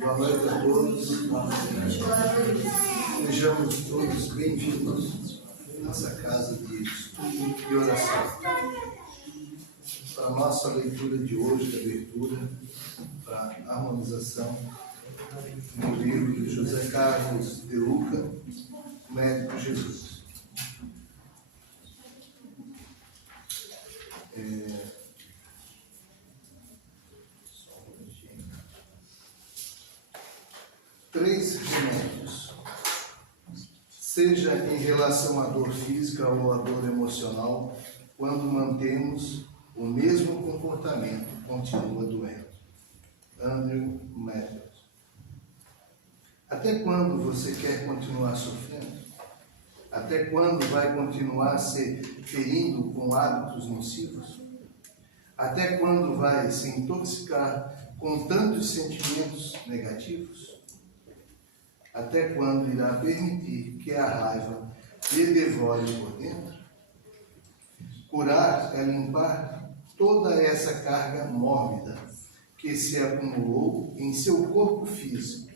Boa noite a todos. Sejamos todos bem-vindos à nossa casa de estudo e oração. Para a nossa leitura de hoje, de abertura, para a harmonização, no livro de José Carlos de Luca, Médico Jesus. Três remédios, seja em relação à dor física ou à dor emocional, quando mantemos o mesmo comportamento, continua doendo. Andrew Matthews. Até quando você quer continuar sofrendo? Até quando vai continuar se ferindo com hábitos nocivos? Até quando vai se intoxicar com tantos sentimentos negativos? Até quando irá permitir que a raiva lhe devore por dentro? Curar é limpar toda essa carga mórbida que se acumulou em seu corpo físico.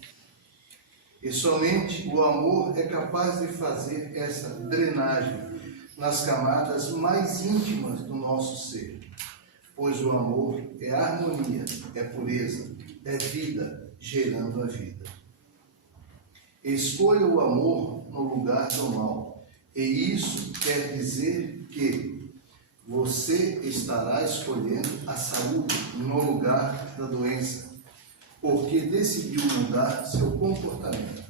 E somente o amor é capaz de fazer essa drenagem nas camadas mais íntimas do nosso ser. Pois o amor é harmonia, é pureza, é vida gerando a vida. Escolha o amor no lugar do mal, e isso quer dizer que você estará escolhendo a saúde no lugar da doença, porque decidiu mudar seu comportamento.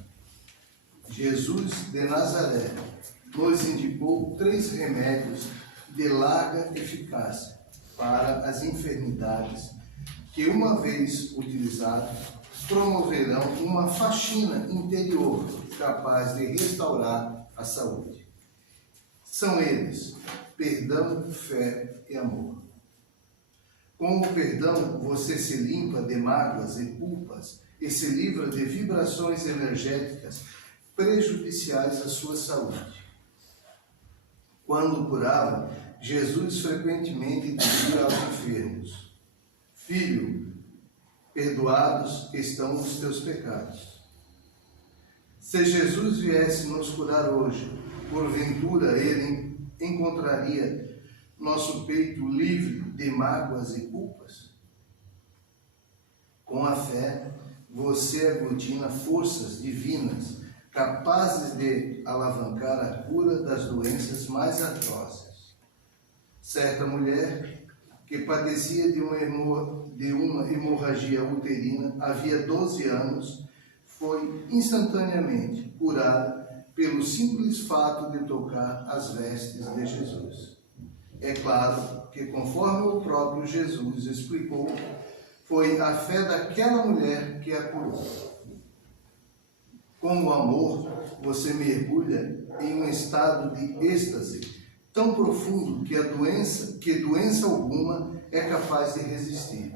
Jesus de Nazaré nos indicou 3 remédios de larga eficácia para as enfermidades que, uma vez utilizados, promoverão uma faxina interior capaz de restaurar a saúde. São eles: perdão, fé e amor. Com o perdão, você se limpa de mágoas e culpas e se livra de vibrações energéticas prejudiciais à sua saúde. Quando curava, Jesus frequentemente dizia aos enfermos: Filho, perdoados estão os teus pecados. Se Jesus viesse nos curar hoje, porventura ele encontraria nosso peito livre de mágoas e culpas? Com a fé, você aglutina forças divinas capazes de alavancar a cura das doenças mais atrozes. Certa mulher que padecia de uma hemorragia uterina havia 12 anos, foi instantaneamente curada pelo simples fato de tocar as vestes de Jesus. É claro que, conforme o próprio Jesus explicou, foi a fé daquela mulher que a curou. Com o amor, você mergulha em um estado de êxtase tão profundo que doença alguma é capaz de resistir.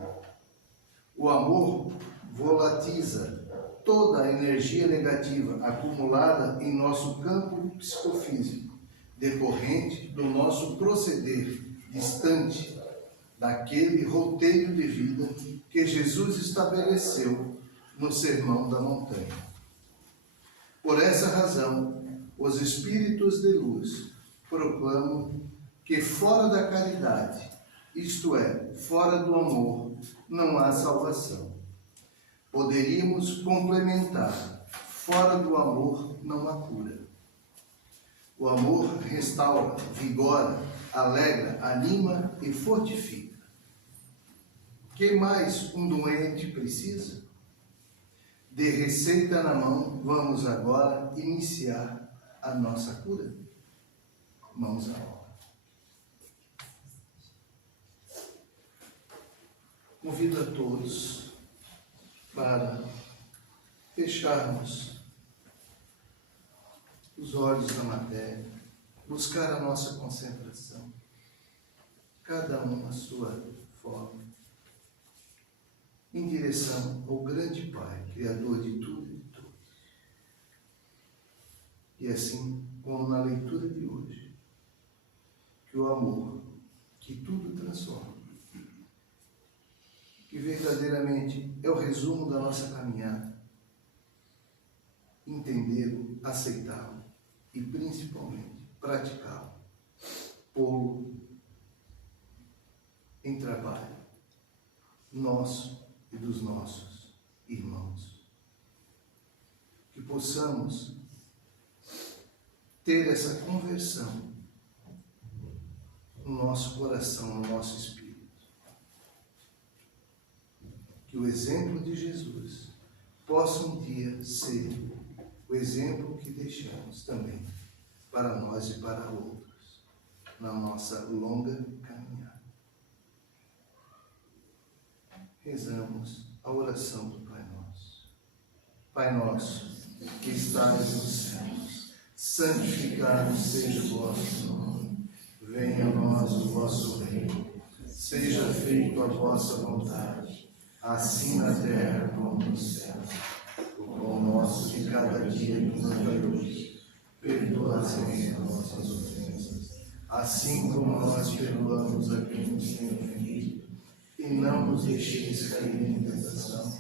O amor volatiza toda a energia negativa acumulada em nosso campo psicofísico, decorrente do nosso proceder distante daquele roteiro de vida que Jesus estabeleceu no Sermão da Montanha. Por essa razão, os espíritos de luz proclamam que fora da caridade, isto é, fora do amor, não há salvação. Poderíamos complementar: fora do amor não há cura. O amor restaura, vigora, alegra, anima e fortifica. Que mais um doente precisa? De receita na mão, vamos agora iniciar a nossa cura. Mãos à obra. Convido a todos para fecharmos os olhos da matéria, buscar a nossa concentração, cada um à sua forma, em direção ao grande Pai, Criador de tudo e de todos. E assim, como na leitura de hoje, que o amor, que tudo transforma, que verdadeiramente é o resumo da nossa caminhada, aceitá-lo e principalmente praticá-lo, pô-lo em trabalho nosso e dos nossos irmãos. Que possamos ter essa conversão no nosso coração, no nosso espírito. Que o exemplo de Jesus possa um dia ser o exemplo que deixamos também para nós e para outros na nossa longa caminhada. Rezamos a oração do Pai Nosso. Pai nosso, que estais nos céus, santificado seja o vosso nome. Venha a nós o vosso reino. Seja feita a vossa vontade, assim na terra como nos céus. O pão nosso de cada dia nos dai hoje. Perdoa-nos as nossas ofensas, assim como nós perdoamos a quem nos tem ofendido. E não nos deixeis cair em tentação,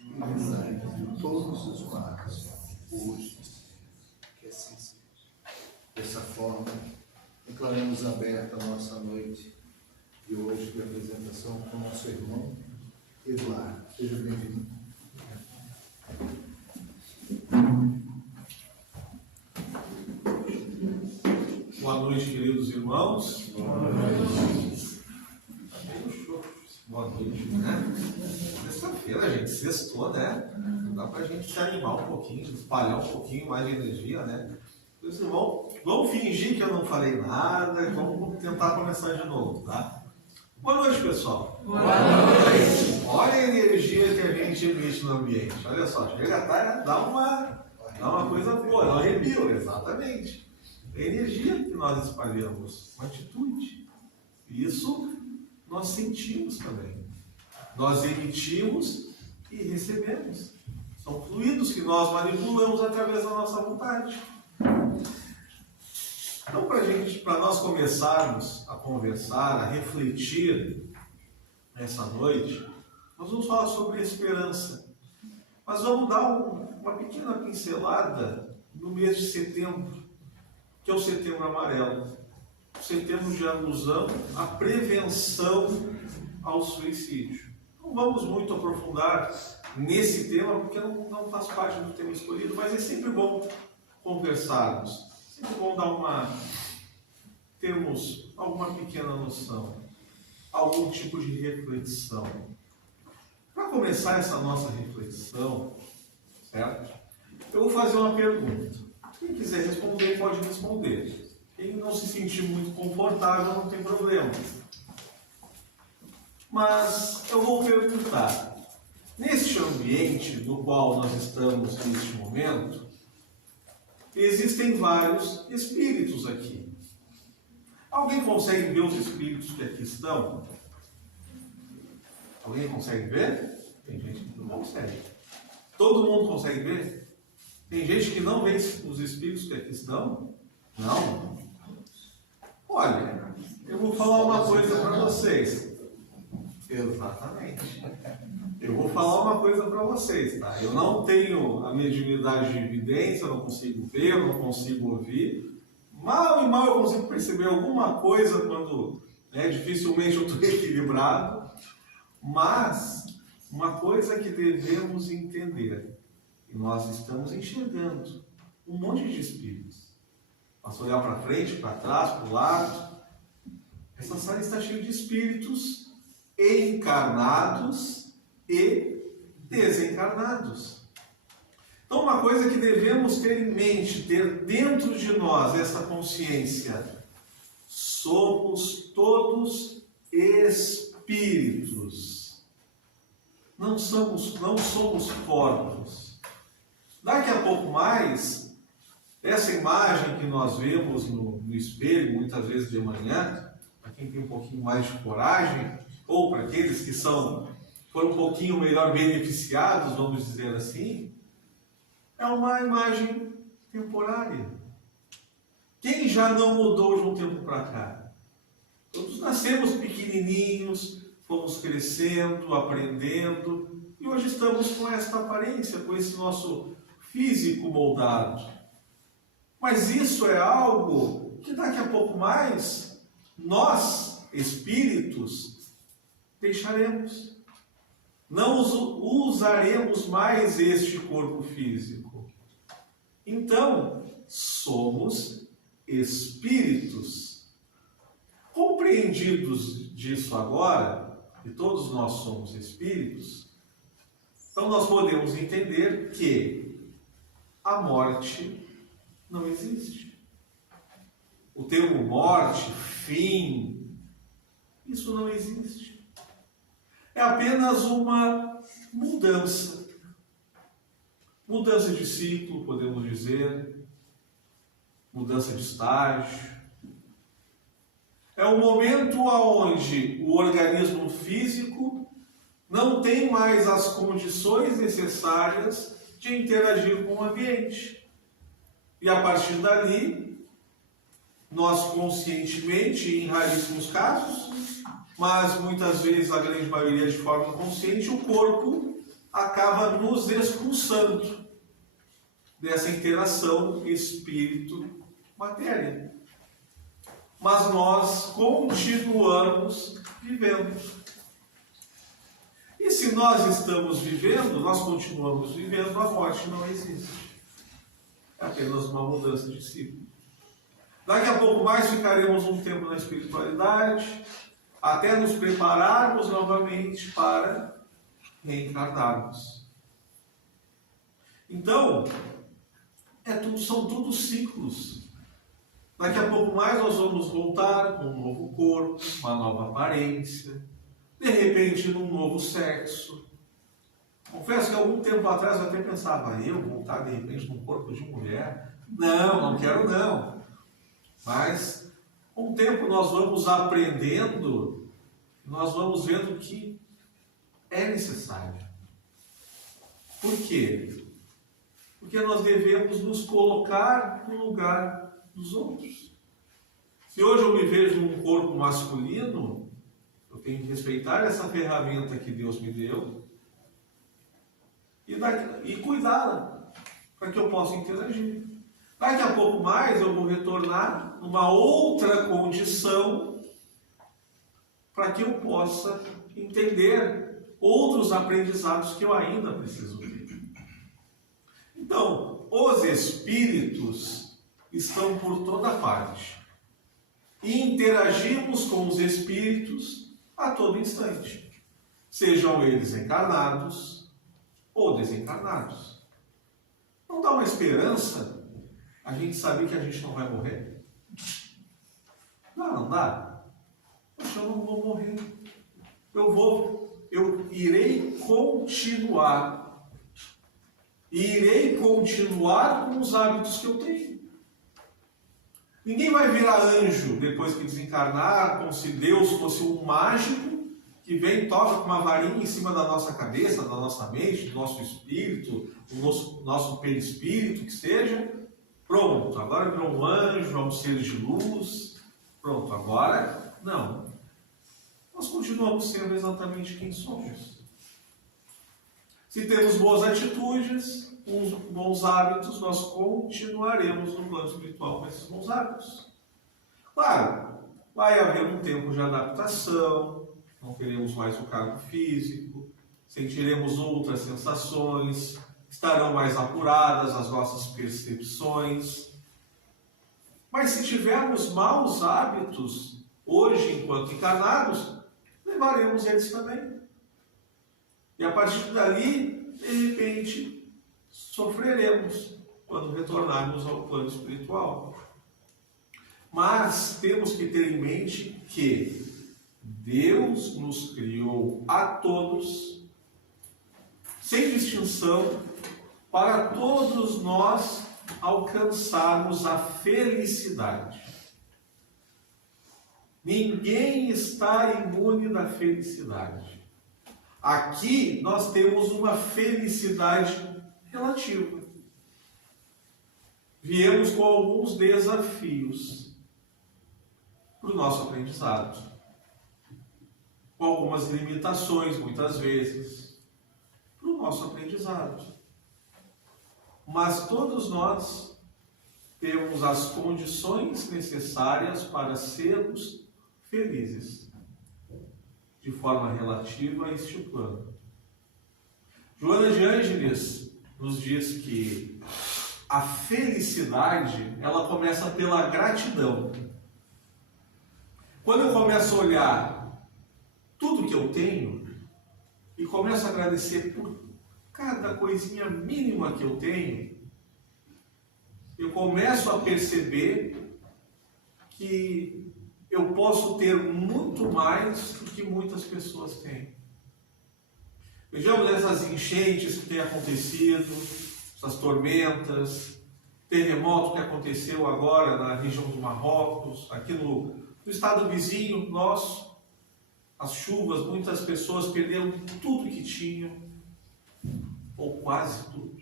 e livrai-nos de todos os males, hoje, que assim seja. Dessa forma, declaramos aberta a nossa noite de hoje de apresentação com o nosso irmão Eduardo. Seja bem-vindo. Boa noite, queridos irmãos. Boa noite. Boa noite, né? Sexta-feira, gente, sextou, né? Dá pra gente se animar um pouquinho, espalhar um pouquinho mais de energia, né? Meus irmãos, vamos fingir que eu não falei nada e vamos tentar começar de novo, tá? Boa noite, pessoal. Boa noite. Olha a energia que a gente emite no ambiente. Olha só, chega a dá uma coisa boa, dá um arrepio, exatamente. A energia que nós espalhamos, uma atitude. Isso nós sentimos também. Nós emitimos e recebemos. São fluidos que nós manipulamos através da nossa vontade. Então, para nós começarmos a conversar, a refletir nessa noite, nós vamos falar sobre esperança. Mas vamos dar uma pequena pincelada no mês de setembro, que é o Setembro Amarelo. O setembro de alusão à prevenção ao suicídio. Não vamos muito aprofundar nesse tema, porque não faz parte do tema escolhido, mas é sempre bom conversarmos. Sempre bom termos alguma pequena noção, algum tipo de reflexão. Para começar essa nossa reflexão, certo? Eu vou fazer uma pergunta. Quem quiser responder, pode responder. Quem não se sentir muito confortável, não tem problema. Mas eu vou perguntar, neste ambiente no qual nós estamos neste momento, existem vários espíritos aqui. Alguém consegue ver os espíritos que aqui estão? Alguém consegue ver? Tem gente que não consegue. Todo mundo consegue ver? Tem gente que não vê os espíritos que aqui estão? Não. Olha, eu vou falar uma coisa para vocês. Exatamente. Eu vou falar uma coisa para vocês, tá? Eu não tenho a mediunidade de evidência, eu não consigo ver, eu não consigo ouvir. Mal e mal eu consigo perceber alguma coisa quando dificilmente eu estou equilibrado. Mas uma coisa que devemos entender, e nós estamos enxergando um monte de espíritos. Basta olhar para frente, para trás, para o lado. Essa sala está cheia de espíritos encarnados e desencarnados. Então, uma coisa que devemos ter em mente, ter dentro de nós essa consciência: somos todos espíritos. Não somos corpos. Daqui a pouco mais, essa imagem que nós vemos no espelho, muitas vezes de manhã, para quem tem um pouquinho mais de coragem, ou para aqueles que foram um pouquinho melhor beneficiados, vamos dizer assim, é uma imagem temporária. Quem já não mudou de um tempo para cá? Todos nascemos pequenininhos, fomos crescendo, aprendendo, e hoje estamos com esta aparência, com esse nosso físico moldado. Mas isso é algo que daqui a pouco mais nós, espíritos, deixaremos. Não usaremos mais este corpo físico. Então, somos espíritos. Compreendidos disso agora, que todos nós somos espíritos, então nós podemos entender que a morte não existe. O termo morte, fim, isso não existe. É apenas uma mudança. Mudança de ciclo, podemos dizer. Mudança de estágio. É um momento onde o organismo físico não tem mais as condições necessárias de interagir com o ambiente. E a partir dali, nós conscientemente, em raríssimos casos, mas muitas vezes, a grande maioria de forma inconsciente, o corpo acaba nos expulsando dessa interação espírito-matéria. Mas nós continuamos vivendo. E se nós estamos vivendo, nós continuamos vivendo, a morte não existe. É apenas uma mudança de ciclo. Daqui a pouco mais ficaremos um tempo na espiritualidade, até nos prepararmos novamente para reencarnarmos. Então, são tudo ciclos. Daqui a pouco mais nós vamos voltar com um novo corpo, uma nova aparência, de repente num novo sexo. Confesso que algum tempo atrás eu até pensava, eu voltar de repente num corpo de mulher? Não quero não. Mas com o tempo nós vamos aprendendo, nós vamos vendo que é necessário. Por quê? Porque nós devemos nos colocar no lugar dos outros. Se hoje eu me vejo num corpo masculino, eu tenho que respeitar essa ferramenta que Deus me deu e cuidá-la para que eu possa interagir. Daqui a pouco mais eu vou retornar numa outra condição para que eu possa entender outros aprendizados que eu ainda preciso ter. Então, os espíritos estão por toda parte. E interagimos com os espíritos a todo instante. Sejam eles encarnados ou desencarnados. Não dá uma esperança a gente saber que a gente não vai morrer? Não dá. Poxa, eu não vou morrer. Eu irei continuar. E irei continuar com os hábitos que eu tenho. Ninguém vai virar anjo depois que desencarnar, como se Deus fosse um mágico que vem e toca com uma varinha em cima da nossa cabeça, da nossa mente, do nosso espírito, do nosso perispírito, que seja. Pronto, agora virou um anjo, é um ser de luz. Pronto, agora não. Nós continuamos sendo exatamente quem somos. Se temos boas atitudes, uns bons hábitos, nós continuaremos no plano espiritual com esses bons hábitos. Claro, vai haver um tempo de adaptação, não teremos mais o cargo físico, sentiremos outras sensações, estarão mais apuradas as nossas percepções. Mas se tivermos maus hábitos, hoje, enquanto encarnados, levaremos eles também. E a partir dali, de repente, sofreremos quando retornarmos ao plano espiritual. Mas temos que ter em mente que Deus nos criou a todos, sem distinção, para todos nós alcançarmos a felicidade. Ninguém está imune da felicidade. Aqui nós temos uma felicidade relativa. Viemos com alguns desafios para o nosso aprendizado. Com algumas limitações, muitas vezes, para o nosso aprendizado. Mas todos nós temos as condições necessárias para sermos felizes, de forma relativa a este plano. Joana de Ângeles nos diz que a felicidade, ela começa pela gratidão. Quando eu começo a olhar tudo que eu tenho e começo a agradecer por cada coisinha mínima que eu tenho, eu começo a perceber que eu posso ter muito mais do que muitas pessoas têm. Vejamos essas enchentes que têm acontecido, essas tormentas, terremoto que aconteceu agora na região do Marrocos, aqui no estado vizinho nosso, as chuvas, muitas pessoas perderam tudo que tinham, ou quase tudo.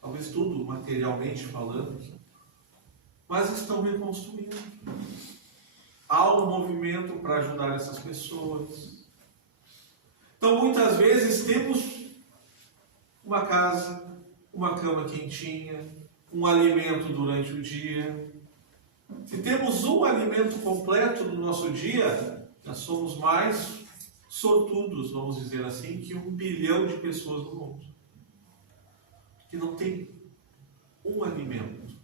Talvez tudo, materialmente falando, mas estão reconstruindo. Há um movimento para ajudar essas pessoas. Então, muitas vezes, temos uma casa, uma cama quentinha, um alimento durante o dia. Se temos um alimento completo no nosso dia, nós somos mais sortudos, vamos dizer assim, que 1 bilhão de pessoas no mundo, que não tem um alimento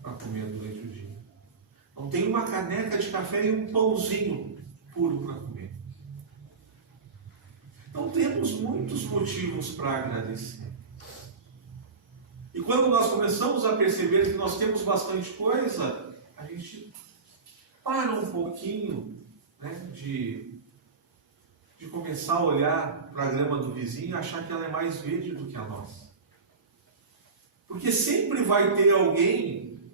para comer durante o dia. Não tem uma caneca de café e um pãozinho puro para comer. Então temos muitos motivos para agradecer. E quando nós começamos a perceber que nós temos bastante coisa, a gente para um pouquinho, né, de começar a olhar para a grama do vizinho e achar que ela é mais verde do que a nossa. Porque sempre vai ter alguém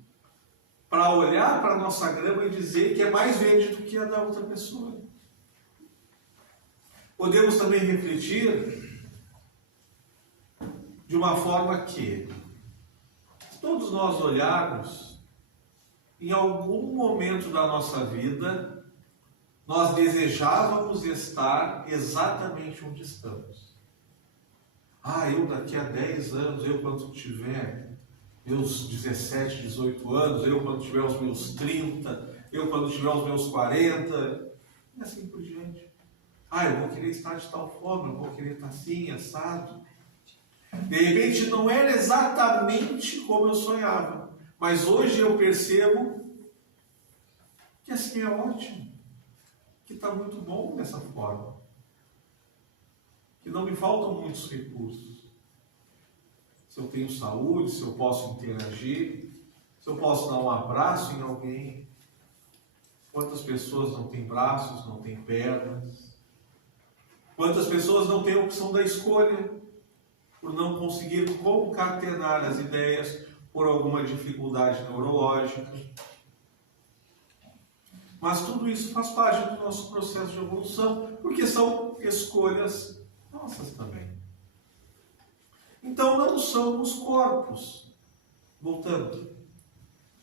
para olhar para a nossa grama e dizer que é mais verde do que a da outra pessoa. Podemos também refletir de uma forma que, se todos nós olharmos, em algum momento da nossa vida, nós desejávamos estar exatamente onde estamos. Eu daqui a 10 anos, eu quando tiver meus 17, 18 anos, eu quando tiver os meus 30, eu quando tiver os meus 40, e assim por diante. Eu vou querer estar de tal forma, eu vou querer estar assim, assado. De repente não era exatamente como eu sonhava, mas hoje eu percebo que assim é ótimo, que está muito bom dessa forma, que não me faltam muitos recursos. Se eu tenho saúde, se eu posso interagir, se eu posso dar um abraço em alguém. Quantas pessoas não têm braços, não têm pernas? Quantas pessoas não têm a opção da escolha, por não conseguir concatenar as ideias, por alguma dificuldade neurológica? Mas tudo isso faz parte do nosso processo de evolução, porque são escolhas nossas também. Então não somos corpos. Voltando.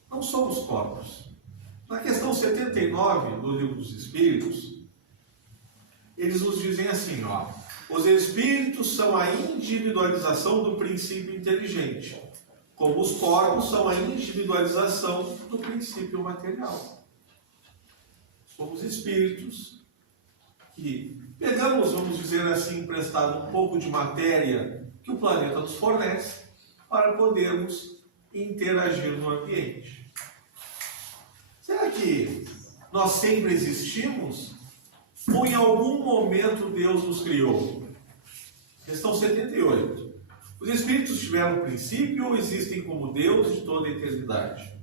Não somos corpos. Na questão 79 do Livro dos Espíritos, eles nos dizem assim, os espíritos são a individualização do princípio inteligente, como os corpos são a individualização do princípio material. Somos espíritos que pegamos, vamos dizer assim, emprestado um pouco de matéria que o planeta nos fornece para podermos interagir no ambiente. Será que nós sempre existimos? Ou em algum momento Deus nos criou? Questão 78. Os espíritos tiveram um princípio ou existem como Deus de toda a eternidade?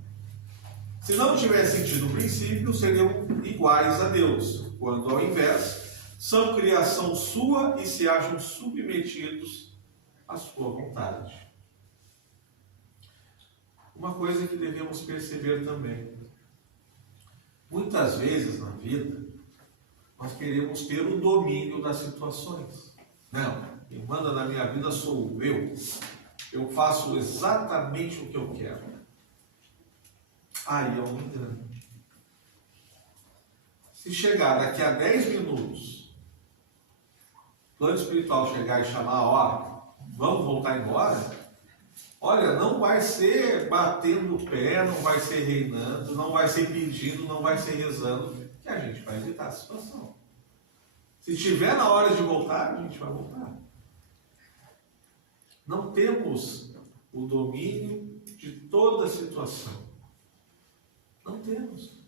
Se não tivessem tido um princípio, seriam iguais a Deus, quando ao invés, são criação sua e se acham submetidos à sua vontade. Uma coisa que devemos perceber também. Muitas vezes na vida, nós queremos ter o domínio das situações. Não, quem manda na minha vida sou eu. Eu faço exatamente o que eu quero. Aí é um engano. Se chegar daqui a 10 minutos, o plano espiritual chegar e chamar, vamos voltar embora, Olha, não vai ser batendo o pé, não vai ser reinando, não vai ser pedindo, não vai ser rezando, que a gente vai evitar a situação. Se tiver na hora de voltar, a gente vai voltar. Não temos o domínio de toda a situação. Não temos.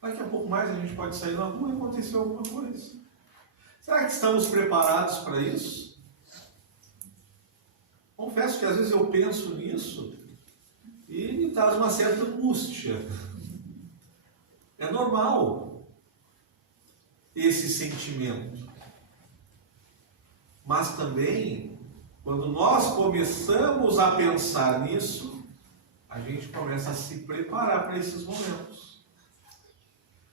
Daqui a pouco mais a gente pode sair na rua e acontecer alguma coisa. Será que estamos preparados para isso? Confesso que às vezes eu penso nisso e me traz uma certa angústia. É normal esse sentimento. Mas também, quando nós começamos a pensar nisso, a gente começa a se preparar para esses momentos.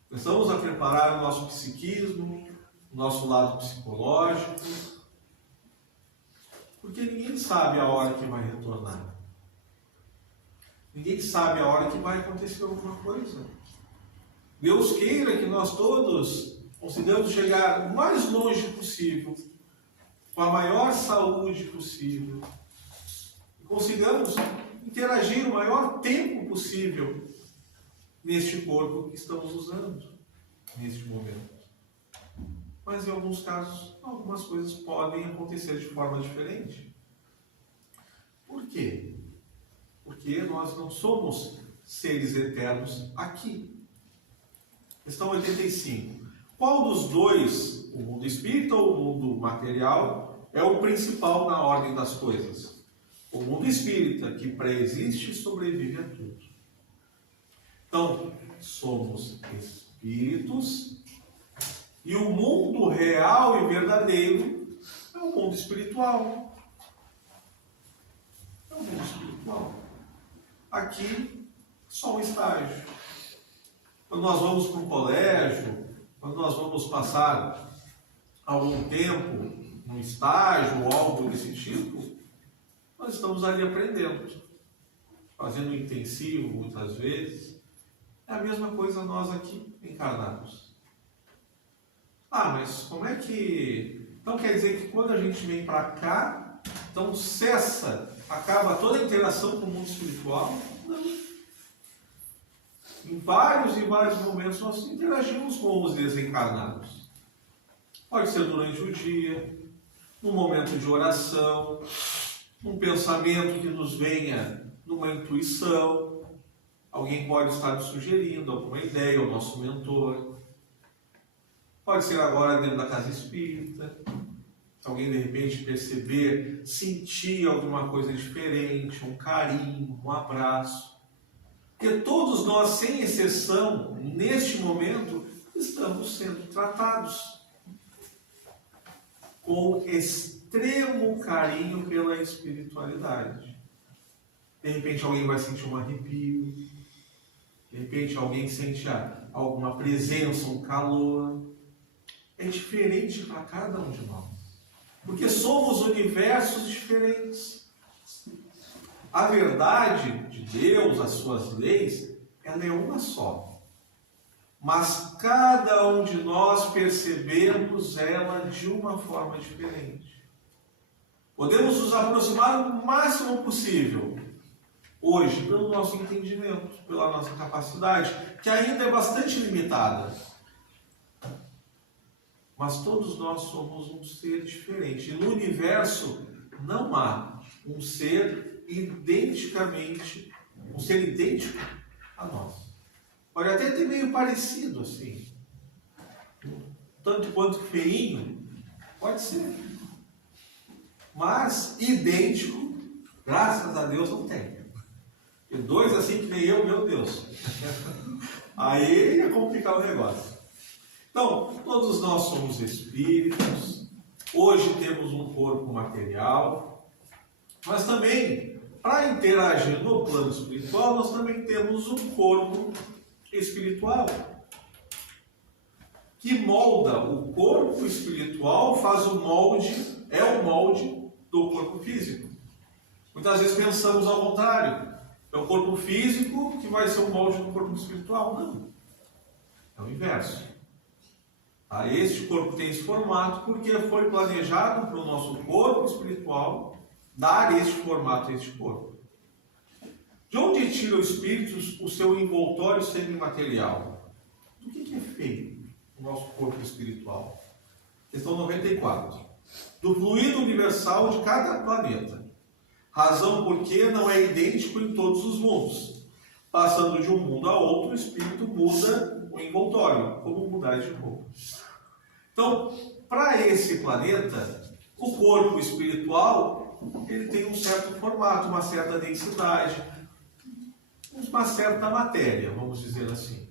Começamos a preparar o nosso psiquismo, o nosso lado psicológico, porque ninguém sabe a hora que vai retornar. Ninguém sabe a hora que vai acontecer alguma coisa. Deus queira que nós todos consigamos chegar o mais longe possível, com a maior saúde possível, e consigamos interagir o maior tempo possível neste corpo que estamos usando neste momento. Mas em alguns casos, algumas coisas podem acontecer de forma diferente. Por quê? Porque nós não somos seres eternos aqui. Questão 85. Qual dos dois, o mundo espírita ou o mundo material, é o principal na ordem das coisas? O mundo espírita, que pré-existe e sobrevive a tudo. Então, somos espíritos e o mundo real e verdadeiro é o mundo espiritual. É o mundo espiritual. Aqui, só um estágio. Quando nós vamos para um colégio, quando nós vamos passar algum tempo num estágio ou algo desse tipo, nós estamos ali aprendendo, fazendo um intensivo muitas vezes. É a mesma coisa nós aqui encarnados. Ah, mas como é que... Então quer dizer que quando a gente vem para cá, então cessa, acaba toda a interação com o mundo espiritual? Não. Em vários e vários momentos nós interagimos com os desencarnados. Pode ser durante o dia, num momento de oração, num pensamento que nos venha numa intuição. Alguém pode estar nos sugerindo alguma ideia, o nosso mentor. Pode ser agora dentro da casa espírita. Alguém de repente perceber, sentir alguma coisa diferente, um carinho, um abraço. Porque todos nós, sem exceção, neste momento, estamos sendo tratados com extremo carinho pela espiritualidade. De repente alguém vai sentir um arrepio, de repente alguém sente alguma presença, um calor. É diferente para cada um de nós, porque somos universos diferentes. A verdade de Deus, as suas leis, ela é uma só. Mas cada um de nós percebemos ela de uma forma diferente. Podemos nos aproximar o máximo possível, hoje, pelo nosso entendimento, pela nossa capacidade, que ainda é bastante limitada. Mas todos nós somos um ser diferente. E no universo não há um ser idêntico a nós. Pode até ter meio parecido assim, tanto quanto feinho, pode ser. Mas idêntico, graças a Deus, não tem. E dois assim que nem eu, meu Deus. Aí ia complicar o negócio. Então, todos nós somos espíritos. Hoje temos um corpo material. Mas também, para interagir no plano espiritual, nós também temos um corpo espiritual. Que molda o corpo espiritual, faz o molde, é o molde do corpo físico. Muitas vezes pensamos ao contrário. É o corpo físico que vai ser o molde do corpo espiritual. Não. É o inverso. Este corpo tem esse formato porque foi planejado para o nosso corpo espiritual dar este formato a este corpo. De onde tira o espírito o seu envoltório semimaterial? Do que é feito o nosso corpo espiritual? Questão 94. Do fluido universal de cada planeta. Razão porque não é idêntico em todos os mundos. Passando de um mundo a outro, o espírito muda o envoltório, como mudar de roupa. Então, para esse planeta, o corpo espiritual ele tem um certo formato, uma certa densidade, uma certa matéria, vamos dizer assim.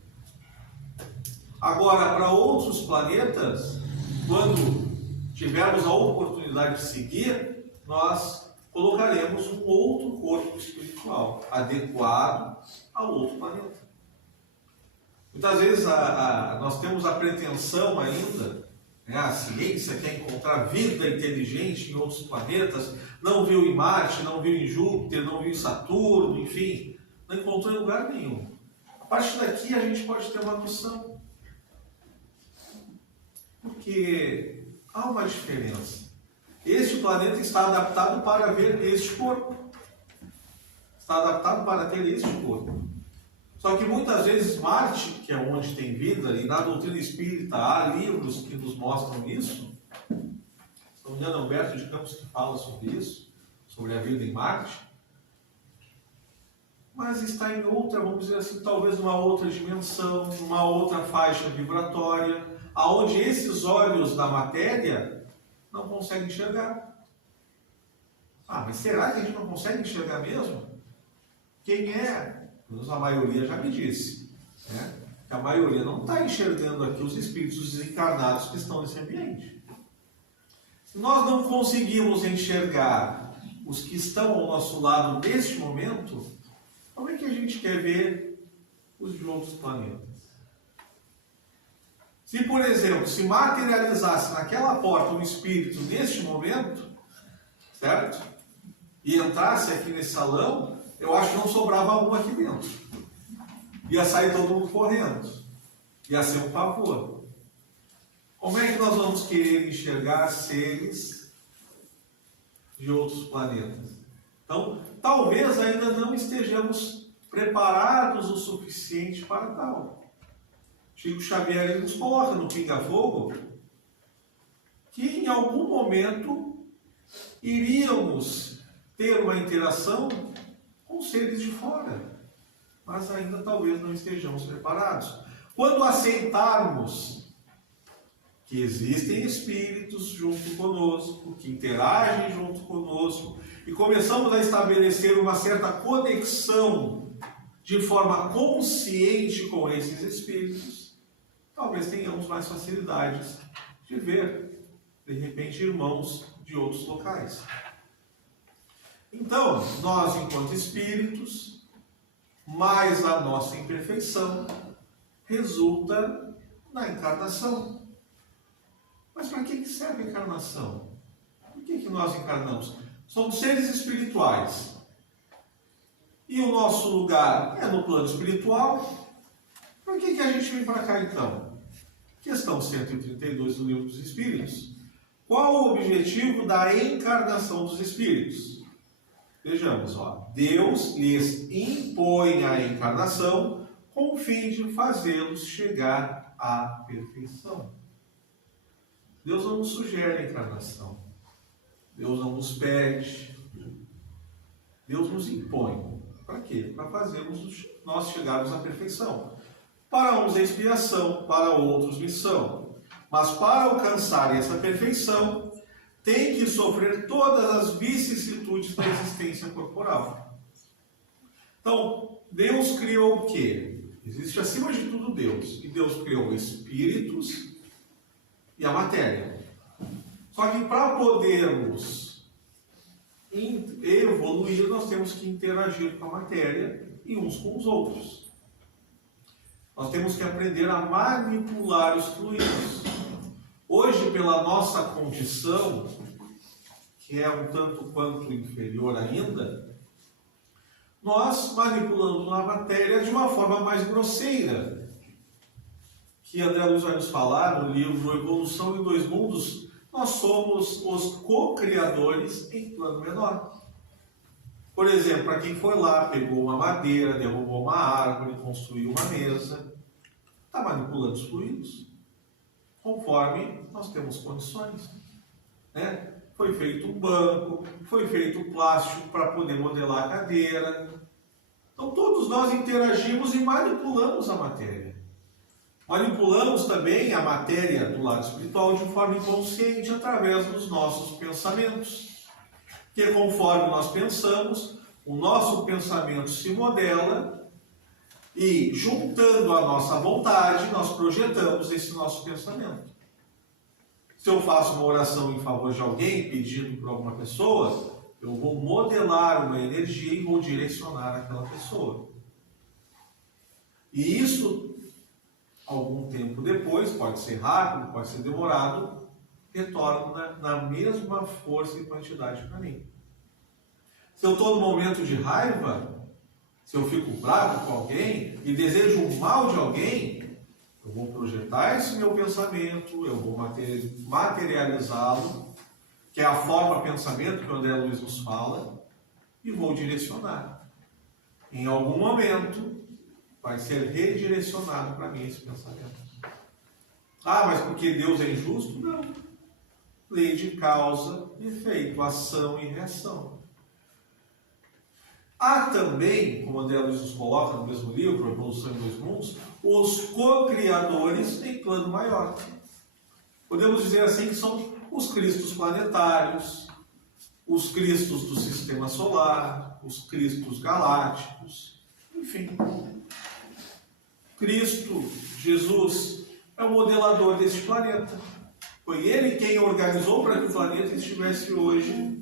Agora, para outros planetas, quando tivermos a oportunidade de seguir, nós colocaremos um outro corpo espiritual, adequado ao outro planeta. Muitas vezes nós temos a pretensão ainda, a ciência quer encontrar vida inteligente em outros planetas, não viu em Marte, não viu em Júpiter, não viu em Saturno, enfim, não encontrou em lugar nenhum. A partir daqui a gente pode ter uma noção. Porque há uma diferença. Este planeta está adaptado para ver este corpo. Está adaptado para ter este corpo. Só que muitas vezes Marte, que é onde tem vida, e na doutrina espírita há livros que nos mostram isso. Se não me engano, Humberto de Campos que fala sobre isso, sobre a vida em Marte. Mas está em outra, vamos dizer assim, talvez uma outra dimensão, uma outra faixa vibratória, aonde esses olhos da matéria não conseguem enxergar. Mas será que a gente não consegue enxergar mesmo? Quem é? A maioria já me disse, né? Que a maioria não está enxergando aqui os espíritos desencarnados que estão nesse ambiente. Se nós não conseguimos enxergar os que estão ao nosso lado neste momento, como é que a gente quer ver os de outros planetas? Se, por exemplo, se materializasse naquela porta um espírito neste momento, certo? E entrasse aqui nesse salão, eu acho que não sobrava um aqui dentro. Ia sair todo mundo correndo. Ia ser um pavor. Como é que nós vamos querer enxergar seres de outros planetas? Então, talvez ainda não estejamos preparados o suficiente para tal. Chico Xavier ele nos coloca no pinga-fogo que em algum momento iríamos ter uma interação com seres de fora, mas ainda talvez não estejamos preparados. Quando aceitarmos que existem espíritos junto conosco, que interagem junto conosco, e começamos a estabelecer uma certa conexão de forma consciente com esses espíritos, talvez tenhamos mais facilidades de ver, de repente, irmãos de outros locais. Então, nós, enquanto espíritos, mais a nossa imperfeição resulta na encarnação. Mas para que serve a encarnação? Por que nós encarnamos? Somos seres espirituais. E o nosso lugar é no plano espiritual. Por que a gente vem para cá então? Questão 132 do Livro dos Espíritos. Qual o objetivo da encarnação dos espíritos? Vejamos, Deus lhes impõe a encarnação com o fim de fazê-los chegar à perfeição. Deus não nos sugere a encarnação. Deus não nos pede. Deus nos impõe. Para quê? Para fazermos nós chegarmos à perfeição. Para uns é expiação, para outros missão. Mas para alcançar essa perfeição, tem que sofrer todas as vicissitudes da existência corporal. Então, Deus criou o quê? Existe acima de tudo Deus. E Deus criou espíritos e a matéria. Só que para podermos evoluir, nós temos que interagir com a matéria e uns com os outros. Nós temos que aprender a manipular os fluidos. Hoje, pela nossa condição, que é um tanto quanto inferior ainda, nós manipulamos a matéria de uma forma mais grosseira. Que André Luiz vai nos falar no livro Evolução em Dois Mundos, nós somos os co-criadores em plano menor. Por exemplo, para quem foi lá, pegou uma madeira, derrubou uma árvore, construiu uma mesa, está manipulando os fluidos, conforme nós temos condições. Né? Foi feito um banco, foi feito plástico para poder modelar a cadeira. Então todos nós interagimos e manipulamos a matéria. Manipulamos também a matéria do lado espiritual de forma inconsciente através dos nossos pensamentos. Que conforme nós pensamos, o nosso pensamento se modela e, juntando a nossa vontade, nós projetamos esse nosso pensamento. Se eu faço uma oração em favor de alguém, pedindo para alguma pessoa, eu vou modelar uma energia e vou direcionar aquela pessoa. E isso, algum tempo depois, pode ser rápido, pode ser demorado, retorna na mesma força e quantidade para mim. Se eu estou no momento de raiva, se eu fico bravo com alguém e desejo o mal de alguém, eu vou projetar esse meu pensamento, eu vou materializá-lo, que é a forma pensamento que o André Luiz nos fala, e vou direcionar. Em algum momento, vai ser redirecionado para mim esse pensamento. Ah, mas porque Deus é injusto? Não. Lei de causa e efeito, ação e reação. Há também, como André Luiz nos coloca no mesmo livro, Evolução em Dois Mundos, os co-criadores em plano maior. Podemos dizer assim que são os cristos planetários, os cristos do sistema solar, os cristos galácticos, enfim. Cristo, Jesus, é o modelador deste planeta. Foi ele quem organizou para que o planeta estivesse hoje,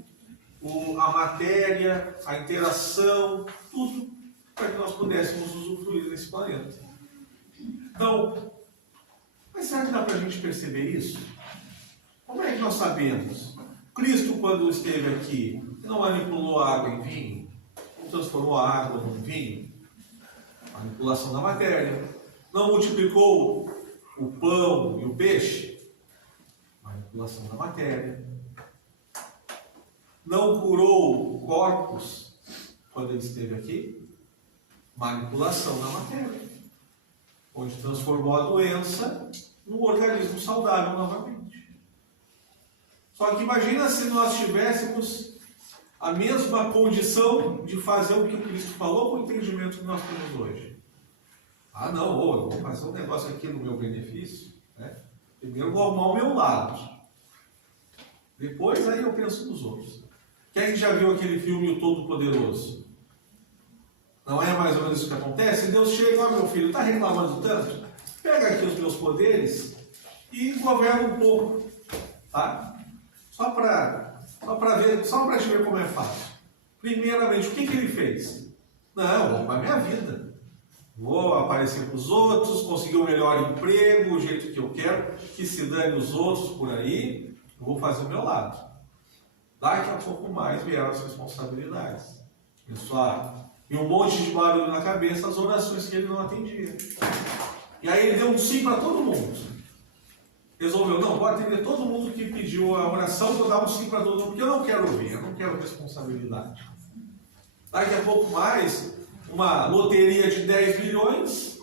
a matéria, a interação, tudo para que nós pudéssemos usufruir desse planeta. Então, mas será que dá para a gente perceber isso? Como é que nós sabemos? Cristo, quando esteve aqui, não manipulou a água em vinho, não transformou a água em vinho, manipulação da matéria, não multiplicou o pão e o peixe, manipulação da matéria. Não curou corpos quando ele esteve aqui, manipulação da matéria, onde transformou a doença num organismo saudável novamente. Só que imagina se nós tivéssemos a mesma condição de fazer o que o Cristo falou com o entendimento que nós temos hoje. Ah não, eu vou fazer um negócio aqui no meu benefício, né? Primeiro vou arrumar o meu lado, depois aí eu penso nos outros. Quem já viu aquele filme O Todo-Poderoso? Não é mais ou menos isso que acontece? Deus chega, ó meu filho, está reclamando tanto? Pega aqui os meus poderes e governa um pouco, tá? Só para ver, só para te ver como é fácil. Primeiramente, o que ele fez? Não, vou para a minha vida. Vou aparecer para os outros, conseguir o melhor emprego, o jeito que eu quero, que se dane os outros por aí, eu vou fazer o meu lado. Daqui a pouco mais vieram as responsabilidades. Pessoal, e um monte de barulho na cabeça, as orações que ele não atendia. E aí ele deu um sim para todo mundo. Resolveu, não, vou atender todo mundo que pediu a oração, vou dar um sim para todo mundo, porque eu não quero ouvir, eu não quero responsabilidade. Daqui a pouco mais, uma loteria de 10 milhões,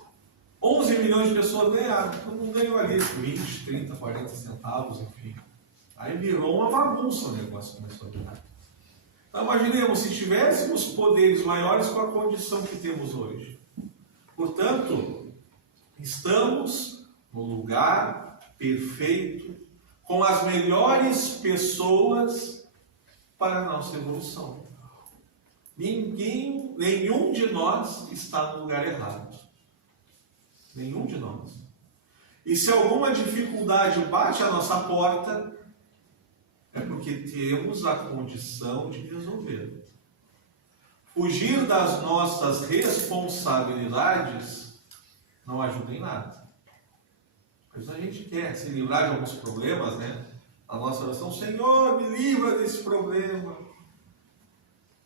11 milhões de pessoas ganharam. Todo mundo ganhou ali 20, 30, 40 centavos, enfim. Aí virou uma bagunça o negócio, começou a virar. Então imaginemos, se tivéssemos poderes maiores com a condição que temos hoje. Portanto, estamos no lugar perfeito, com as melhores pessoas para a nossa evolução. Nenhum de nós está no lugar errado. Nenhum de nós. E se alguma dificuldade bate à nossa porta, é porque temos a condição de resolver. Fugir das nossas responsabilidades não ajuda em nada. Mas a gente quer se livrar de alguns problemas, né? A nossa oração, Senhor, me livra desse problema.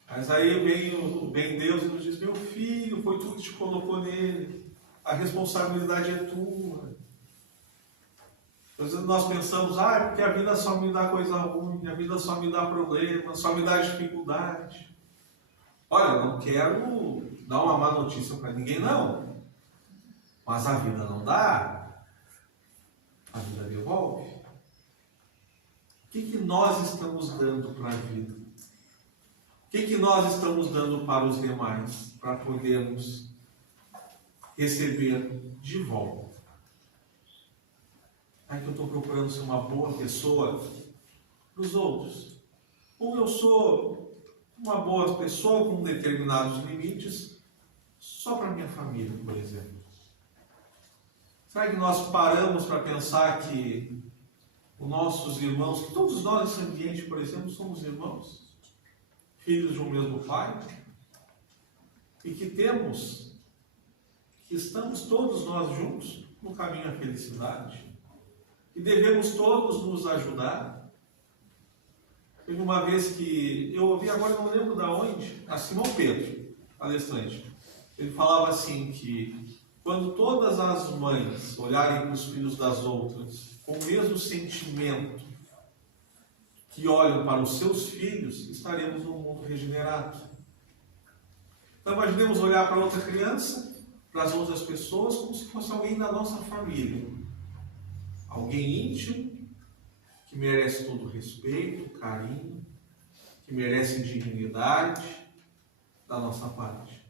Mas aí vem Deus e nos diz, meu filho, foi tu que te colocou nele. A responsabilidade é tua. Às Às vezes nós pensamos, porque a vida só me dá coisa ruim, a vida só me dá problema, só me dá dificuldade. Olha, eu não quero dar uma má notícia para ninguém, não. Mas a vida não dá, a vida devolve. O que nós estamos dando para a vida? O que nós estamos dando para os demais, para podermos receber de volta? É que eu estou procurando ser uma boa pessoa para os outros. Ou eu sou uma boa pessoa com determinados limites só para a minha família, por exemplo. Será que nós paramos para pensar que os nossos irmãos, que todos nós nesse ambiente, por exemplo, somos irmãos, filhos de um mesmo pai, e que estamos todos nós juntos no caminho à felicidade, e devemos todos nos ajudar? Teve uma vez que eu ouvi, agora não lembro de onde, a Simão Pedro, palestrante, ele falava assim que quando todas as mães olharem para os filhos das outras com o mesmo sentimento que olham para os seus filhos, estaremos num mundo regenerado. Então imaginemos olhar para outra criança, para as outras pessoas, como se fosse alguém da nossa família. Alguém íntimo, que merece todo o respeito, carinho, que merece dignidade da nossa parte.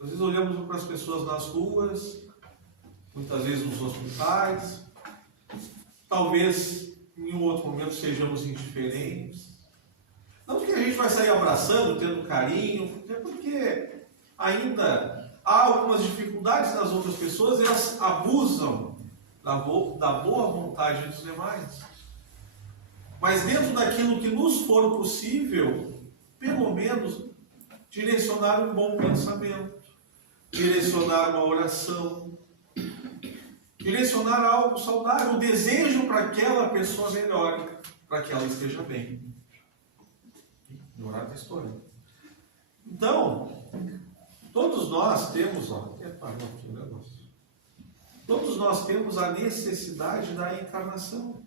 Às vezes olhamos para as pessoas nas ruas, muitas vezes nos hospitais, talvez em um outro momento sejamos indiferentes. Não porque a gente vai sair abraçando, tendo carinho, porque ainda há algumas dificuldades nas outras pessoas e elas abusam da boa vontade dos demais. Mas dentro daquilo que nos for possível, pelo menos direcionar um bom pensamento, direcionar uma oração, direcionar algo saudável, um desejo para aquela pessoa melhore, para que ela esteja bem. Ignorar a história. Então, todos nós temos, todos nós temos a necessidade da encarnação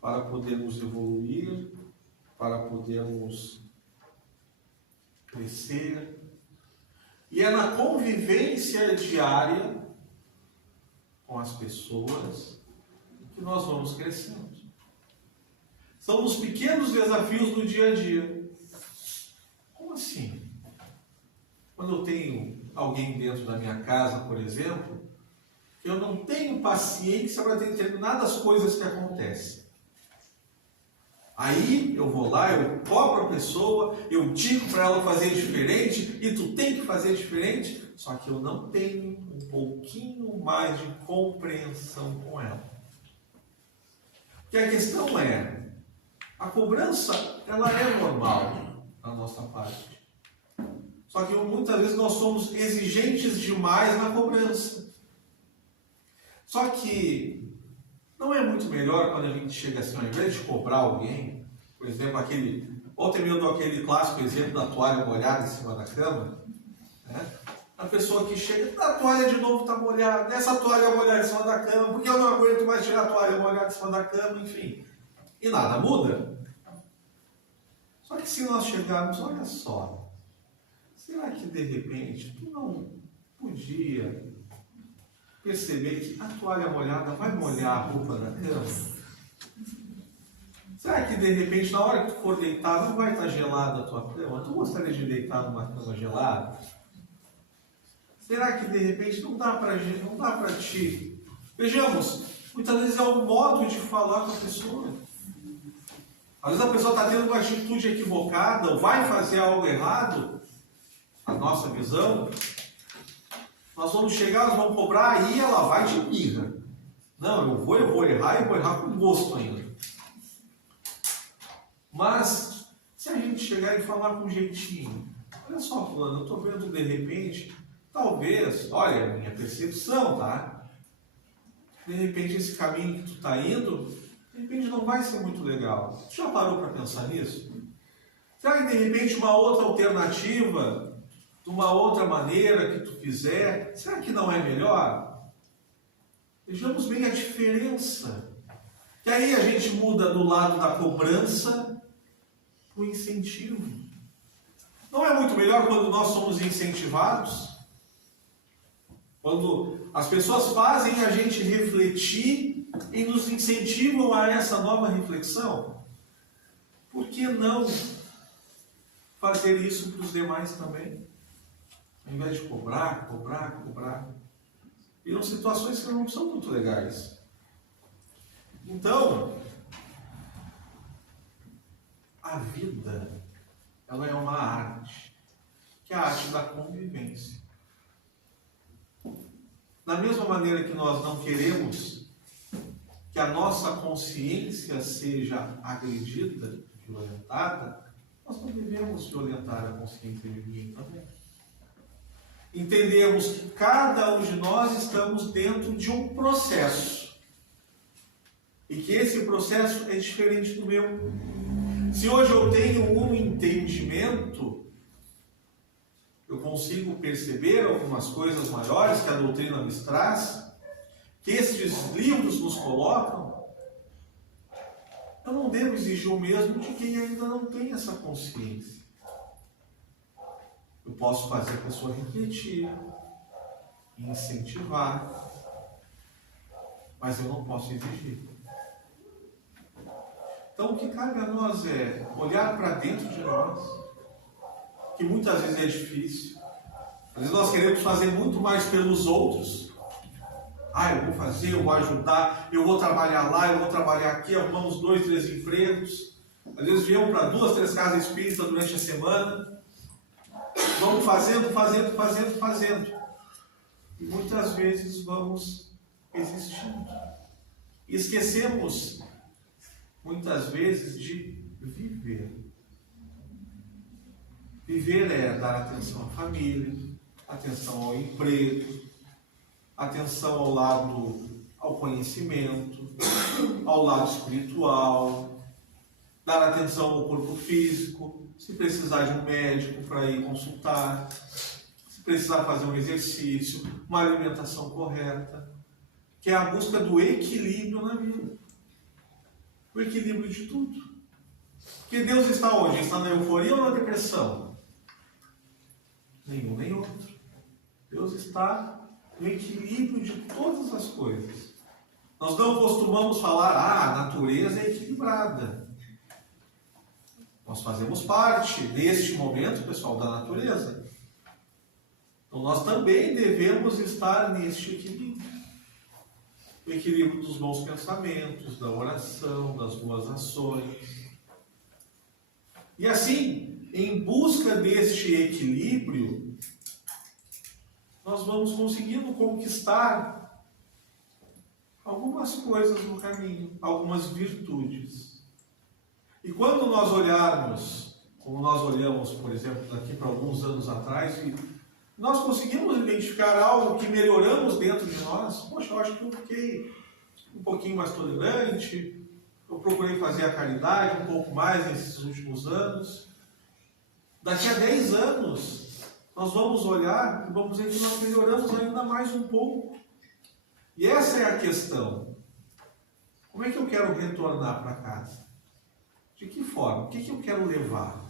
para podermos evoluir, para podermos crescer. E é na convivência diária com as pessoas que nós vamos crescendo. São os pequenos desafios do dia a dia. Como assim? Quando eu tenho alguém dentro da minha casa, por exemplo, eu não tenho paciência para determinadas coisas que acontecem. Aí eu vou lá, eu cobro a pessoa, eu digo para ela fazer diferente, e tu tem que fazer diferente, só que eu não tenho um pouquinho mais de compreensão com ela. Porque a questão é, a cobrança, ela é normal da nossa parte. Só que muitas vezes nós somos exigentes demais na cobrança. Só que não é muito melhor quando a gente chega assim, ao invés de cobrar alguém, por exemplo, ontem eu dou aquele clássico exemplo da toalha molhada em cima da cama, né? A pessoa que chega, a toalha de novo está molhada, essa toalha molhada em cima da cama, porque eu não aguento mais tirar a toalha molhada em cima da cama, enfim. E nada muda. Só que se nós chegarmos, olha só, será que de repente tu não podia perceber que a toalha molhada vai molhar a roupa da cama? Será que de repente, na hora que tu for deitar, não vai estar gelada a tua cama? Tu gostaria de deitar numa cama gelada? Será que de repente não dá para ti? Vejamos, muitas vezes é o modo de falar com a pessoa. Às vezes a pessoa está tendo uma atitude equivocada, ou vai fazer algo errado, a nossa visão. Nós vamos chegar, nós vamos cobrar, aí ela vai de birra. Não, eu vou errar e vou errar com gosto ainda. Mas, se a gente chegar e falar com jeitinho, olha só, fulano, eu estou vendo de repente, talvez, olha, é a minha percepção, tá? De repente esse caminho que tu está indo, de repente não vai ser muito legal. Tu já parou para pensar nisso? Será que de repente uma outra alternativa, de uma outra maneira que tu fizer, será que não é melhor? Vejamos bem a diferença. Que aí a gente muda do lado da cobrança para o incentivo. Não é muito melhor quando nós somos incentivados? Quando as pessoas fazem a gente refletir e nos incentivam a essa nova reflexão? Por que não fazer isso para os demais também? Ao invés de cobrar. Viram situações que não são muito legais. Então, a vida, ela é uma arte, que é a arte da convivência. Da mesma maneira que nós não queremos que a nossa consciência seja agredida, violentada, nós não devemos violentar a consciência de ninguém também. Entendemos que cada um de nós estamos dentro de um processo. E que esse processo é diferente do meu. Se hoje eu tenho um entendimento, eu consigo perceber algumas coisas maiores que a doutrina nos traz, que estes livros nos colocam, eu não devo exigir o mesmo de quem ainda não tem essa consciência. Eu posso fazer a pessoa refletir, incentivar, mas eu não posso exigir. Então, o que cabe a nós é olhar para dentro de nós, que muitas vezes é difícil. Às vezes nós queremos fazer muito mais pelos outros. Eu vou fazer, eu vou ajudar, eu vou trabalhar lá, eu vou trabalhar aqui, arrumamos 2, 3 empregos. Às vezes viemos para 2, 3 casas espíritas durante a semana. Vamos fazendo. E muitas vezes vamos existindo. E esquecemos, muitas vezes, de viver. Viver é dar atenção à família, atenção ao emprego, atenção ao conhecimento, ao lado espiritual, dar atenção ao corpo físico, se precisar de um médico para ir consultar, se precisar fazer um exercício, uma alimentação correta, que é a busca do equilíbrio na vida. O equilíbrio de tudo. Porque Deus está onde? Está na euforia ou na depressão? Nenhum nem outro. Deus está no equilíbrio de todas as coisas. Nós não costumamos falar, a natureza é equilibrada. Nós fazemos parte, neste momento, pessoal, da natureza. Então nós também devemos estar neste equilíbrio. O equilíbrio dos bons pensamentos, da oração, das boas ações. E assim, em busca deste equilíbrio, nós vamos conseguindo conquistar algumas coisas no caminho, algumas virtudes. E quando nós olharmos, como nós olhamos, por exemplo, daqui para alguns anos atrás, e nós conseguimos identificar algo que melhoramos dentro de nós. Poxa, eu acho que eu fiquei um pouquinho mais tolerante, eu procurei fazer a caridade um pouco mais nesses últimos anos. Daqui a 10 anos, nós vamos olhar e vamos ver que nós melhoramos ainda mais um pouco. E essa é a questão. Como é que eu quero retornar para casa? De que forma? O que eu quero levar?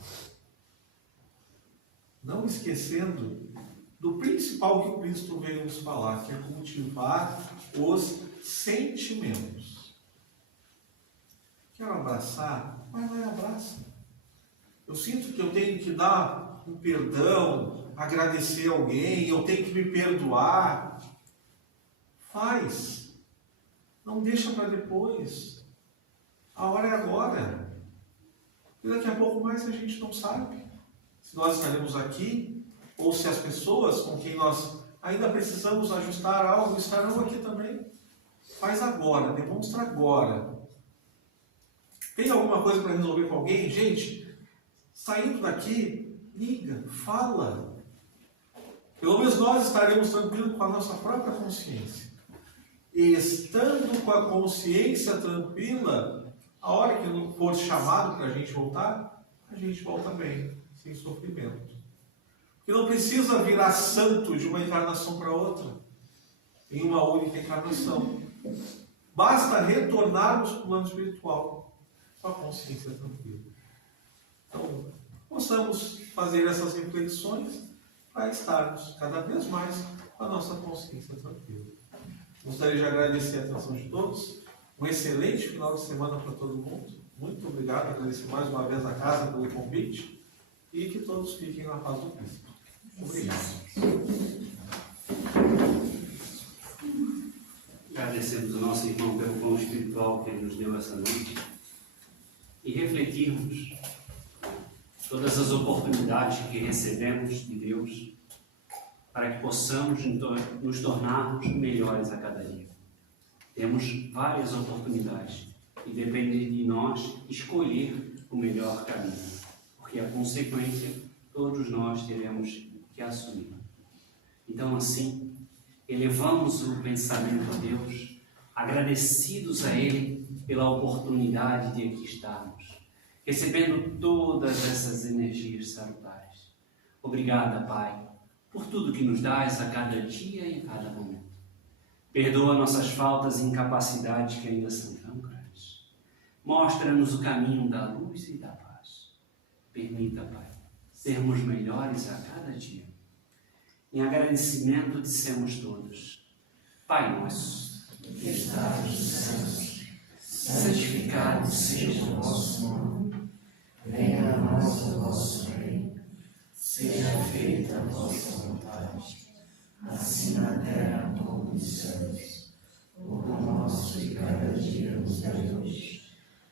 Não esquecendo do principal que o Cristo veio nos falar, que é cultivar os sentimentos. Quero abraçar? Vai lá e abraça. Eu sinto que eu tenho que dar um perdão, agradecer alguém, eu tenho que me perdoar. Faz. Não deixa para depois. A hora é agora. E daqui a pouco mais a gente não sabe se nós estaremos aqui ou se as pessoas com quem nós ainda precisamos ajustar algo estarão aqui também. Faz agora, demonstra agora. Tem alguma coisa para resolver com alguém? Gente, saindo daqui, liga, fala. Pelo menos nós estaremos tranquilos com a nossa própria consciência. E estando com a consciência tranquila, a hora que não for chamado para a gente volta bem, sem sofrimento. Porque não precisa virar santo de uma encarnação para outra. em uma única encarnação. Basta retornarmos para o plano espiritual com a consciência tranquila. Então, possamos fazer essas reflexões para estarmos cada vez mais com a nossa consciência tranquila. Gostaria de agradecer a atenção de todos. Um excelente final de semana para todo mundo. Muito obrigado. Agradeço mais uma vez a casa pelo convite. E que todos fiquem na paz do Cristo. Obrigado. Agradecemos ao nosso irmão pelo pão espiritual que ele nos deu essa noite e refletirmos todas as oportunidades que recebemos de Deus para que possamos nos tornarmos melhores a cada dia. Temos várias oportunidades e depende de nós escolher o melhor caminho, porque a consequência todos nós teremos que assumir. Então, assim, elevamos o pensamento a Deus, agradecidos a Ele pela oportunidade de aqui estarmos, recebendo todas essas energias salutares. Obrigada, Pai, por tudo que nos dás a cada dia e a cada momento. Perdoa nossas faltas e incapacidades que ainda são tão grandes. Mostra-nos o caminho da luz e da paz. Permita, Pai, sermos melhores a cada dia. Em agradecimento dissemos todos: Pai nosso, que estás nos céus, santificado seja o vosso nome. Venha a nós o vosso reino. Seja feita a vossa vontade, assim na terra como nos céus. O pão nosso de cada dia nos dai hoje.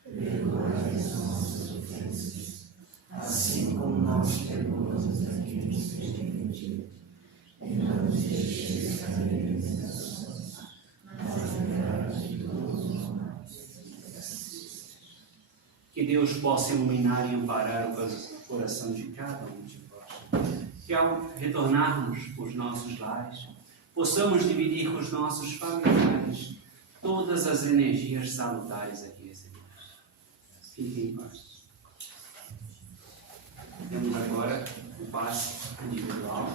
Perdoai as nossas ofensas, assim como nós perdoamos a quem nos tem ofendido. E não nos deixeis cair em tentações, mas livrai-nos de todos os males. Que Deus possa iluminar e amparar o coração de cada um de vós. Que ao retornarmos aos nossos lares, possamos dividir com os nossos familiares todas as energias salutares aqui recebidas. Fiquem em paz. Temos agora o passe individual.